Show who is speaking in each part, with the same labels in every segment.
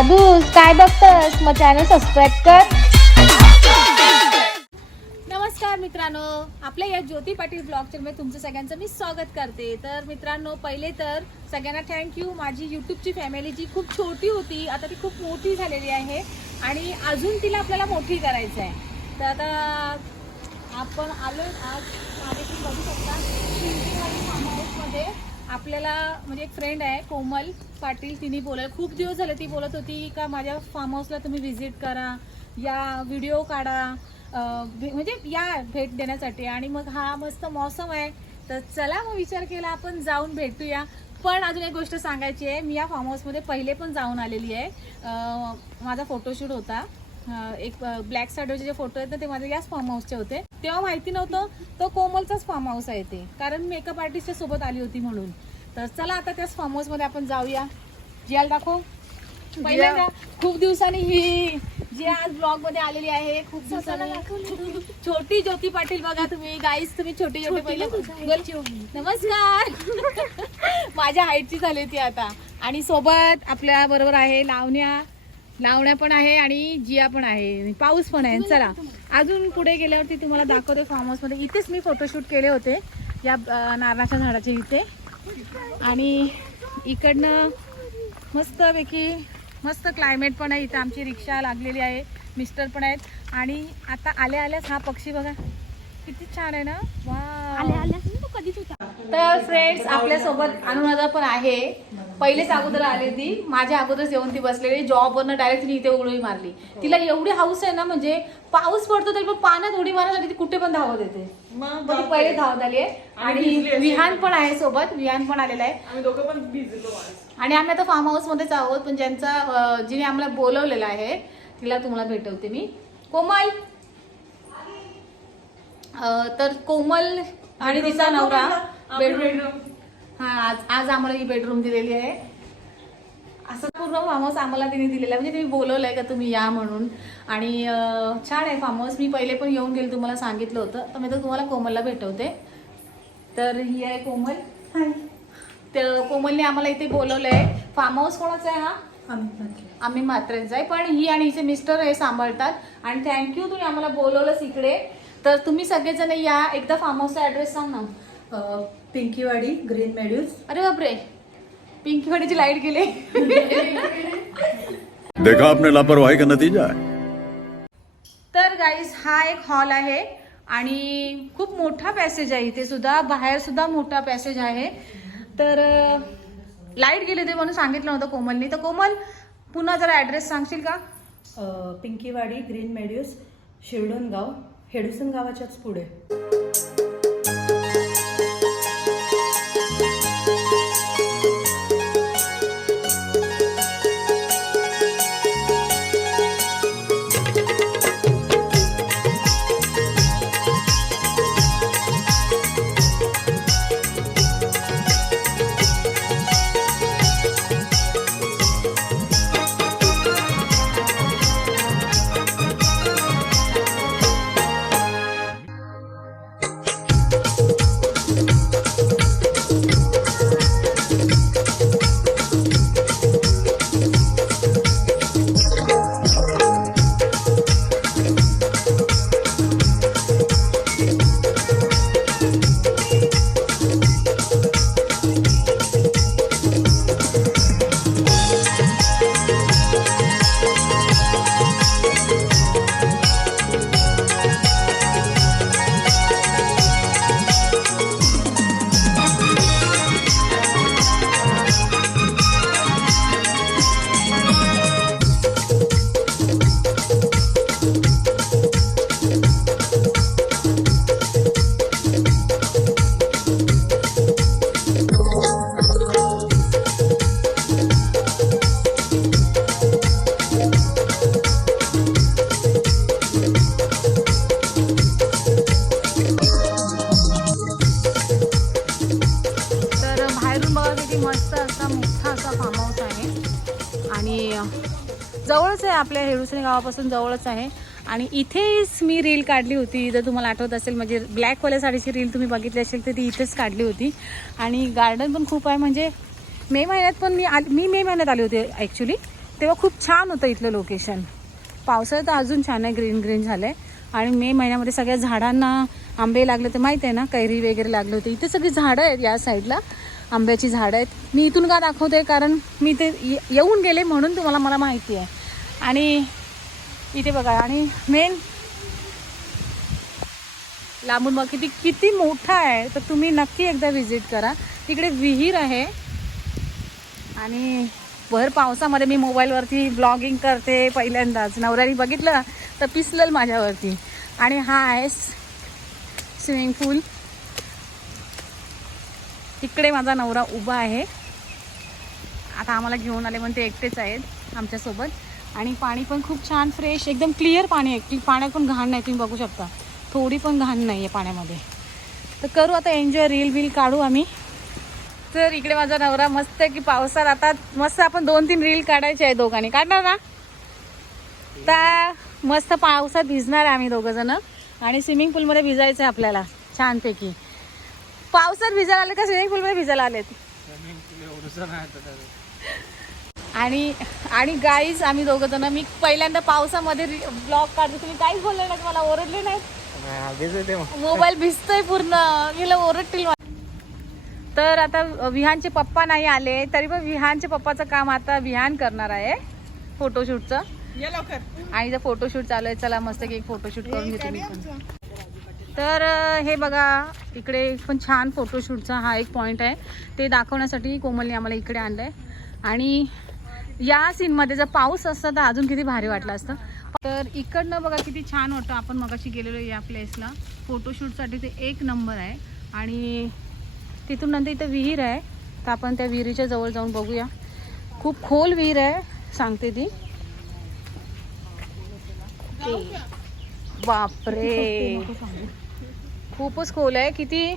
Speaker 1: दादू काय बघतस? मग channel subscribe कर.
Speaker 2: नमस्कार मित्रांनो. आपल्या या ज्योती पाटील ब्लॉग चॅनलमध्ये तुमचं सगळ्यांचं मी स्वागत करते. तर मित्रांनो पहिले तर सगळ्यांना थँक्यू माझी यूट्यूबची फॅमिली जी खूप छोटी होती आता ती खूप मोठी झालेली आहे. आणि अजून तिला आपल्याला मोठी करायचं आहे तर आता आपण आलो आज. तुम्ही बघू शकता. चिंचणवाडी फार्म हाऊसमध्ये आपल्याला म्हणजे एक फ्रेंड आहे कोमल पाटील तिने बोलाय खूप दिवस झाले ती बोलत होती का माझ्या फार्म हाऊसला तुम्ही व्हिजिट करा या व्हिडिओ काढा म्हणजे या भेट देण्यासाठी. आणि मग हा मस्त मौसम आहे तर चला मग विचार केला आपण जाऊन भेटूया. पण अजून एक गोष्ट सांगायची आहे मी या फार्म हाऊसमध्ये पहिले पण जाऊन आलेली आहे. माझा फोटोशूट होता. एक ब्लॅक साडीचे जे फोटो आहेत ना ते माझे याच फार्म हाऊसचे होते. तेव्हा माहिती नव्हतं तो कोमलचाच फार्म हाऊस आहे ते. कारण मेकअप आर्टिस्टच्या सोबत आली होती म्हणून. तर चला आता त्याच फार्म हाऊसमध्ये आपण जाऊया. जियाला दाखव. पहिल्यांदा खूप दिवसांनी ही जी आज ब्लॉगमध्ये आलेली आहे खूप दिवसांनी छोटी ज्योती पाटील बघा तुम्ही. गाईस तुम्ही छोटी ज्योती पहिले बोल. नमस्कार. माझ्या हाईटची झाली ती आता. आणि सोबत आपल्या बरोबर आहे लावण्या. लावण्या पण आहे आणि जिया पण आहे. पाऊस पण आहे. चला. अजून पुढे गेल्यावरती तुम्हाला दाखवते फार्म हाऊसमध्ये. इथेच मी फोटोशूट केले होते. या नारळाच्या झाडाच्या इथे. आणि इकडनं मस्तपैकी मस्त क्लायमेट पण आहे. इथं आमची रिक्षा लागलेली आहे. मिस्टर पण आहेत. आणि आता आल्या आल्याच हा पक्षी बघा. किती छान आहे ना? वा तर फ्रेंड्स आपल्यासोबत अनुराधा पण आहे. पहिलेच अगोदर आली ती माझ्या अगोदरच येऊन ती बसलेली. जॉबवरनं डायरेक्ट तिने इथे उडवी मारली. तिला एवढी हाऊस आहे ना म्हणजे पाऊस पडतो तरी पण पाण्यात उडी मारण्यासाठी ती कुठे पण धावत येते. मग ती पहिले धावत आली आहे. आणि विहान पण आहे सोबत. विहान पण आलेला आहे.
Speaker 3: आम्ही दोघं पण भिजलो आज.
Speaker 2: आणि आम्ही आता फार्म हाऊस मध्येच आहोत. पण ज्यांचा अं, जिने आम्हाला बोलवलेलं आहे तिला तुम्हाला भेटवते मी. कोमल! अं, तर कोमल आणि तिचा नवरा
Speaker 3: आम्ही
Speaker 2: बेडरूम
Speaker 3: bedroom.
Speaker 2: हा आज आज आम्हाला ही बेडरूम दिलेली आहे. असं पूर्ण फार्म हाऊस आम्हाला तिने दिलेलं आहे. म्हणजे तुम्ही बोलवलंय का तुम्ही या म्हणून? आणि छान आहे फार्म हाऊस मी पहिले पण येऊन गेले तुम्हाला सांगितलं होतं. तर मी तर तुम्हाला कोमलला भेटवते. तर ही आहे कोमल. तर कोमलने आम्हाला इथे बोलवलंय. फार्म हाऊस कोणाचा आहे हा? आम्ही मात्रेंचा आहे. पण ही आणि हिचे मिस्टर हे सांभाळतात. आणि थँक्यू तुम्ही आम्हाला बोलवलंच इकडे. तर तुम्ही सगळेजण या. एकदा फार्म हाऊसचा ऍड्रेस सांग ना.
Speaker 4: पिंकीवाडी ग्रीन मेड्यूज
Speaker 2: अरे बापरे. पिंकीवाडीची लाइट गेली.
Speaker 5: देखा आपने लापरवाही का नतीजा है।
Speaker 2: तर गाईज हा एक हॉल आहे आणि खूप मोठा पॅसेज आहे इथे सुद्धा. बाहेर सुद्धा मोठा पॅसेज आहे. तर लाइट गेली ते म्हणून सांगितलं होतं कोमलनी. तर कोमल पुन्हा जरा ऍड्रेस सांगशील का?
Speaker 4: पिंकीवाडी ग्रीन मेड्यूज शिरडोन गाव हेडुसन गावाच्याच पुढे.
Speaker 2: आहे गावापासून जवळच आहे. आणि इथेच मी रील काढली होती. जर तुम्हाला आठवत असेल म्हणजे ब्लॅकवाल्या साडीची रील तुम्ही बघितली असेल तर ती इथेच काढली होती. आणि गार्डन पण खूप आहे. म्हणजे मे महिन्यात पण मी आ मी मे महिन्यात आले होते ॲक्च्युली तेव्हा खूप छान होतं इथलं लोकेशन पावसाळ्यात तर अजून छान आहे ग्रीन ग्रीन झालं आहे आणि मे महिन्यामध्ये सगळ्या झाडांना आंबे लागले तर माहीत आहे ना? कैरी वगैरे लागले होते. इथे सगळी झाडं आहेत या साईडला आंब्याची झाडं आहेत. मी इथून का दाखवते? कारण मी ते ये- येऊन गेले म्हणून तुम्हाला मला माहिती आहे. आणि इथे बघा आणि मेन लांबून बघ किती किती मोठा आहे. तर तुम्ही नक्की एकदा व्हिजिट करा. तिकडे विहीर आहे. आणि भर पावसामध्ये मी मोबाईलवरती ब्लॉगिंग करते पहिल्यांदाच. नवऱ्याने बघितलं तर पिसलेल माझ्यावरती. आणि हा आहे स्विमिंग पूल इकडे माझा नवरा उभा आहे. आता आम्हाला घेऊन आले म्हणते ते एकटेच आहेत आमच्यासोबत. आणि पाणी पण खूप छान फ्रेश एकदम क्लिअर पाणी आहे. की पाण्यात पण घाण नाही तुम्ही बघू शकता. थोडी पण घाण नाही आहे पाण्यामध्ये. तर करू आता एन्जॉय रील बिल काढू आम्ही. तर इकडे माझा नवरा मस्त आहे की पावसात आता मस्त आपण दोन तीन रील काढायचे आहे दोघांनी. काढणार ना? तर मस्त पावसात भिजणार आहे आम्ही दोघं जण आणि स्विमिंग पूलमध्ये भिजायचं आहे आपल्याला छानपैकी. पावसात भिजायला आले का? स्विमिंग पूलमध्ये भिजायला आलेत? आणि आणि गाईज आम्ही दोघं जण मी पहिल्यांदा पावसामध्ये ब्लॉग काढते. तुम्ही काहीच बोलले नाही मला ओरडले नाही मोबाईल भिजतोय पूर्ण. गेलं ओरडतील मला. तर आता विहानचे पप्पा नाही आले तरी पण विहानचे पप्पाचं काम आता विहान करणार आहे फोटोशूटचं आणि जर फोटोशूट चालू आहे. चला मस्त की एक फोटोशूट करून घेते मी तर हे बघा इकडे पण छान फोटोशूटचा हा एक पॉईंट आहे. ते दाखवण्यासाठी कोमलने आम्हाला इकडे आणलं आहे आणि या सीनमध्ये जर पाऊस असता तर अजून किती भारी वाटलं असतं. तर इकडनं बघा किती छान वाटतं. आपण मगाशी गेलेलो या प्लेसला फोटोशूटसाठी ते एक नंबर आहे. आणि तिथून नंतर इथं विहीर आहे. तर आपण त्या विहिरीच्या जवळ जाऊन बघूया. खूप खोल विहीर आहे सांगते ती. बापरे. खूपच खोल आहे. किती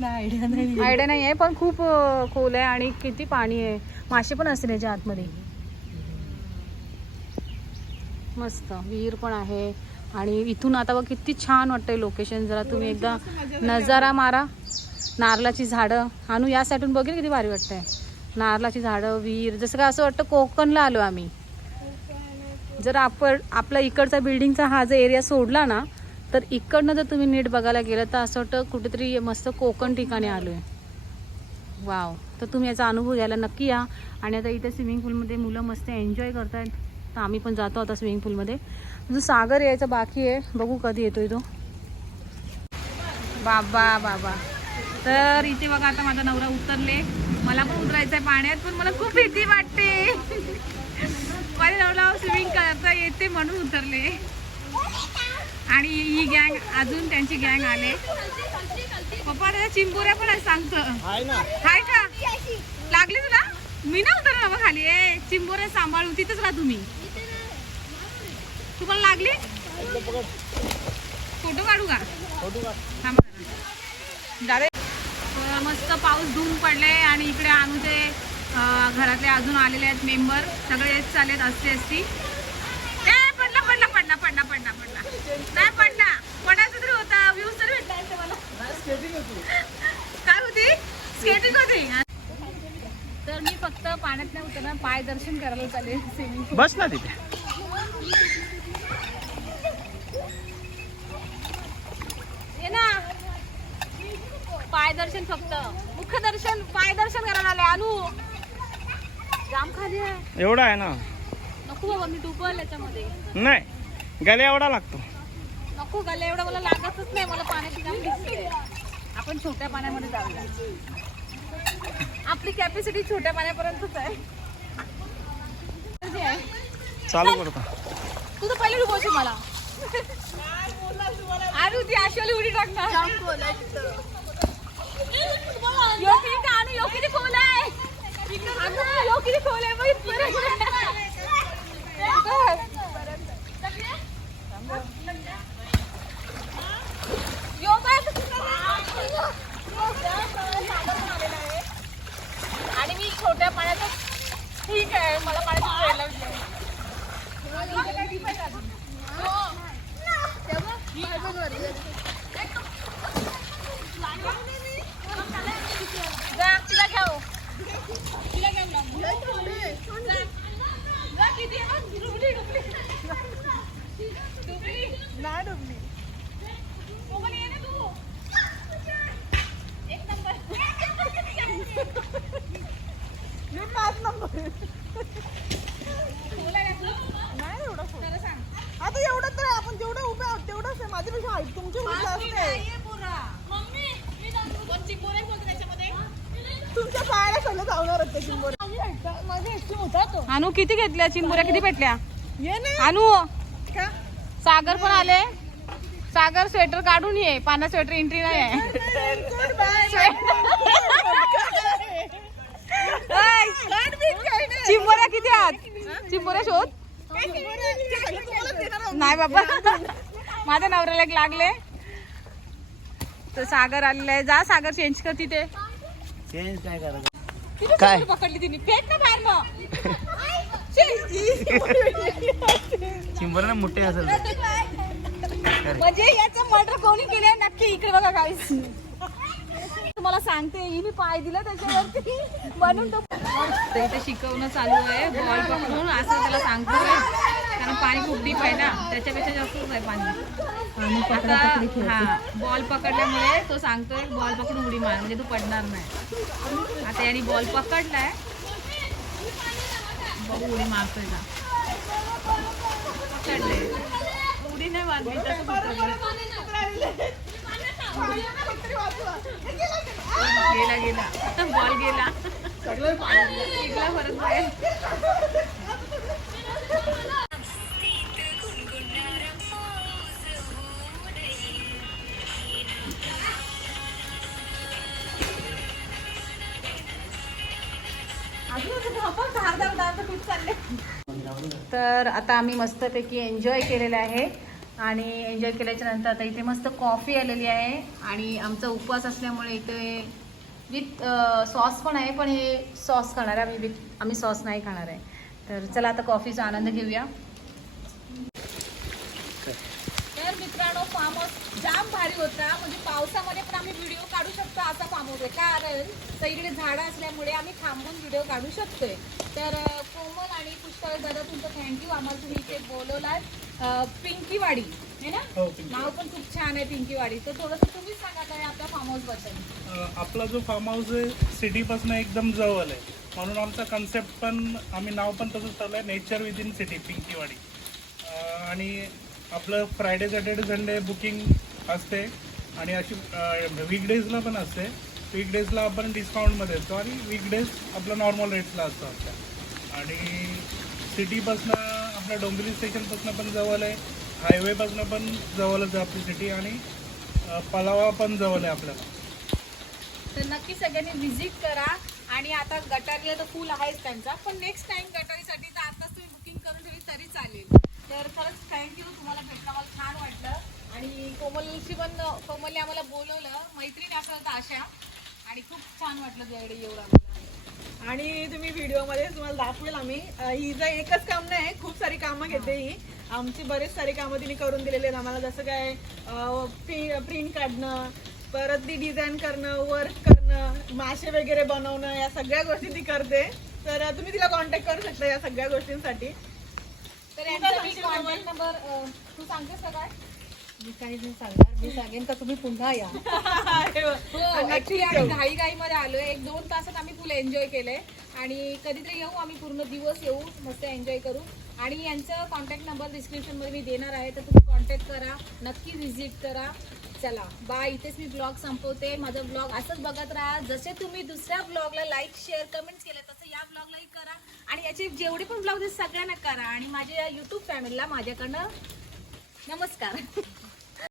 Speaker 4: आयडिया नाही
Speaker 2: आयडिया नाही आहे पण खूप खोल आहे आणि किती पाणी आहे. मासे पण असतील याच्या आतमध्ये. मस्त विहीर पण आहे. आणि इथून आता बघ किती छान वाटतंय लोकेशन जरा तुम्ही एकदा नजारा मारा. नारळाची झाडं. आणू या साईडून बघेल किती भारी वाटतंय. नारळाची झाडं विहीर. जसं काय असं वाटतं कोकणला आलो आम्ही. जर आपण आपला इकडचा बिल्डिंगचा हा जो एरिया सोडला ना तर इकडनं जर तुम्ही नीट बघायला गेलं तर असं वाटतं कुठेतरी मस्त कोकण ठिकाणी आलो आहे वाव तर तुम्ही याचा अनुभव घ्यायला नक्की या. आणि आता इथे स्विमिंग पूलमध्ये मुलं मस्त एन्जॉय करतायत. तर आम्ही पण जातो आता स्विमिंग पूलमध्ये जो सागर यायचा बाकी आहे. बघू कधी येतोय तो. बाबा बाबा. तर इथे बघा आता माझा नवरा उतरले. मला पण उतरायचं आहे पाण्यात पण मला खूप भीती वाटते. माझ्या नवरा स्विमिंग करता येते म्हणून उतरले. आणि ही गँग अजून त्यांची गँग आले. पप्पा त्याच्या चिंबोऱ्या पण आहे सांगतं. हाय का? लागले तुला? मी ना उतरणार मग खाली. ए चिंबोऱ्या सांभाळून तिथेच राहा तुम्ही. तुम्हाला लागली? फोटो काढू का? थांबा मस्त पाऊस धुवून पडले आणि इकडे आणू ते घरातले अजून आलेले आहेत मेंबर सगळे येत चालेत असते असती ए पडला पडला पडला पडला पडला पडला नाही पडला पडायचं तरी होता. व्ह्यूज तरी भेटला असते मला. काय होती? स्केटिंग होती? तर मी फक्त पाण्यात नाही उतरणार पाय दर्शन करायला चालेल स्विमिंग
Speaker 3: बस ना तिथे.
Speaker 2: ये ना. पाय दर्शन फक्त. मुख्य दर्शन पाय दर्शन करायला आले अनु. जाम खाली आहे.
Speaker 3: एवढा आहे ना?
Speaker 2: नको बाबा मी डुबल याच्यामध्ये.
Speaker 3: नाही गले एवढा लागतो.
Speaker 2: नको गले एवढं मला लागतच नाही मला पाण्याची काम दिसते. आपण छोट्या पाण्यामध्ये जाऊया. आपली कॅपॅसिटी छोट्या पाण्यापर्यंतच आहे?
Speaker 3: चालू करतो
Speaker 2: तू तर पहिले डुबवशील मला. आणि ती आशवाली उडी टाकणार. यो किती का आणि यो किती खोल आहे. अगं, यो किती खोल आहे बघ इथपर्यंत. यो काय आणि मी छोट्या पाण्यात. ठीक आहे मला पाण्याची वेळ लागली जा तिला घेऊ तिला घेऊन जा.
Speaker 6: नाही डुबली
Speaker 2: कोमल ये ना तू एक नंबर
Speaker 6: मी पाच नंबर
Speaker 2: खोला घातलं
Speaker 6: नाही एवढं फुल.
Speaker 2: खरं सांग
Speaker 6: आता एवढं तर आहे, आपण जेवढं उभे आहोत तेवढंच आहे माझ्यापेक्षा हाईट तुमची उंची
Speaker 2: त्याच्यामध्ये?
Speaker 6: तुमच्या पायाला सगळं धावणार आहेत ते चिंबोरे. माझी एस्टीम होता तो.
Speaker 2: अनु किती घेतल्या? चिंबोऱ्या किती भेटल्या
Speaker 6: ये ना.
Speaker 2: अनु.
Speaker 6: का?
Speaker 2: सागर पण आले. सागर स्वेटर काढून ये. पाना स्वेटर एंट्री नाही आहे. चिंबोऱ्या किती आहात? चिंबोऱ्या शोध. नाही बाबा. माझ्या नवऱ्याला एक लागले. तर सागर आलेला आहे. जा सागर चेंज कर तिथे.
Speaker 3: चेंज काय करायचं काय?
Speaker 2: पकडली तिने. फेक ना बाहेर मग.
Speaker 3: चिंबरला मोठे असेल.
Speaker 2: म्हणजे याचं मर्डर कोणी केलंय? नक्की इकडे बघा काहीच तुम्हाला सांगते हिने पाय दिला त्याच्यावरती. म्हणून तो तर इथे शिकवणं चालू आहे. बॉल पकडून असं त्याला सांगतोय. कारण पाणी खूप डीप आहे ना त्याच्यापेक्षा जास्तच आहे पाणी. आता हा बॉल पकडल्यामुळे तो सांगतोय बॉल पकडून उडी मार म्हणजे तू पडणार नाही. आता याने बॉल पकडलाय. बघू उडी मारतोय का. पकडले उडी नाही मारली. गेला गेला. बॉल गेला. परत तर आता आम्ही मस्तपैकी एन्जॉय केलेलं आहे. आणि एन्जॉय केल्याच्यानंतर आता इथे मस्त कॉफी आलेली आहे. आणि आमचा उपवास असल्यामुळे इथे विथ सॉस पण आहे पण हे सॉस खाणार आहे आम्ही विथ आम्ही सॉस नाही खाणार आहे. तर चला आता कॉफीचा आनंद घेऊया तर मित्रांनो फार्म हाऊस जाम भारी होता. म्हणजे पावसामध्ये पण आम्ही व्हिडिओ काढू शकतो असा फार्म हाऊस आहे. कारण सगळीकडे झाडं असल्यामुळे आम्ही थांबून व्हिडिओ काढू शकतोय. तर कोमल आणि पुष्कळ दादा तुमचं थँक्यू आम्हाला तुम्ही इथे बोलवलात. पिंकीवाडी आहे ना? नाव पण खूप छान आहे पिंकीवाडी. तर थोडंसं तुम्हीच सांगा काय आपल्या फार्म
Speaker 7: हाऊसबद्दल. आपला जो फार्म हाऊस आहे सिटीपासून एकदम जवळ आहे. म्हणून आमचा कन्सेप्ट पण आम्ही नाव पण तसंच ठरलं आहे nature within city Pinkiwadi आणि आपलं फ्रायडे सॅटर्डे संडे बुकिंग असते. आणि अशी वीकडेजला पण असते. वीकडेजला आपण डिस्काउंटमध्ये असतो आणि वीकडेज आपलं नॉर्मल रेट्सला असतो आपल्या आणि सिटीपासनं आपल्या डोंबिवली स्टेशनपासून पण जवळ आहे. हायवेपासनं पण जवळच आहे आपली सिटी आणि पलावा पण जवळ आहे आपल्याला.
Speaker 2: तर नक्की सगळ्यांनी व्हिजिट करा. आणि आता गटारीला तर फुल आहेच त्यांचा. पण नेक्स्ट टाइम गटारीसाठी तर खरंच थँक्यू तुम्हाला भेटणं मला छान वाटलं. आणि कोमलशी पण कोमलने आम्हाला बोलवलं. मैत्रीण असं होतं आशा. आणि खूप छान वाटलं तुझ्याकडे येऊन आम्हाला.
Speaker 6: आणि तुम्ही व्हिडिओमध्ये तुम्हाला दाखवेल आम्ही. हिचं एकच काम नाही खूप सारी कामं घेते ही. आमची बरेच सारी कामं तिने करून दिलेली आहेत. आम्हाला जसं काय प्रिंट काढणं परत ती डिझाईन करणं वर्क करणं मासे वगैरे बनवणं या सगळ्या गोष्टी ती करते. तर तुम्ही तिला कॉन्टॅक्ट करू शकता या सगळ्या गोष्टींसाठी.
Speaker 2: तर यांचा मी कॉन्टॅक्ट नंबर तू सांगतेस का काय? मी काही नाही सांगणार मी सांगेन का तुम्ही पुन्हा या? हो ऍक्च्युली आम्ही घाई घाईमध्ये आलोय. एक दोन तासात आम्ही फुल एन्जॉय केलंय. आणि कधीतरी येऊ आम्ही पूर्ण दिवस येऊ मस्त एन्जॉय करू. आणि यांचं कॉन्टॅक्ट नंबर डिस्क्रिप्शनमध्ये मी देणार आहे तर तुम्ही कॉन्टॅक्ट करा नक्की व्हिजिट करा. चला बाय इथेच मी ब्लॉग संपवते. माझा ब्लॉग असंच बघत राहा. जसे तुम्ही दुसऱ्या ब्लॉगला लाईक शेअर कमेंट्स केले तसं या ब्लॉगलाही करा. आणि याचे जेवढे पण ब्लॉग सगळ्यांना करा. आणि माझ्या यूट्यूब फॅमिलीला माझ्याकडनं नमस्कार.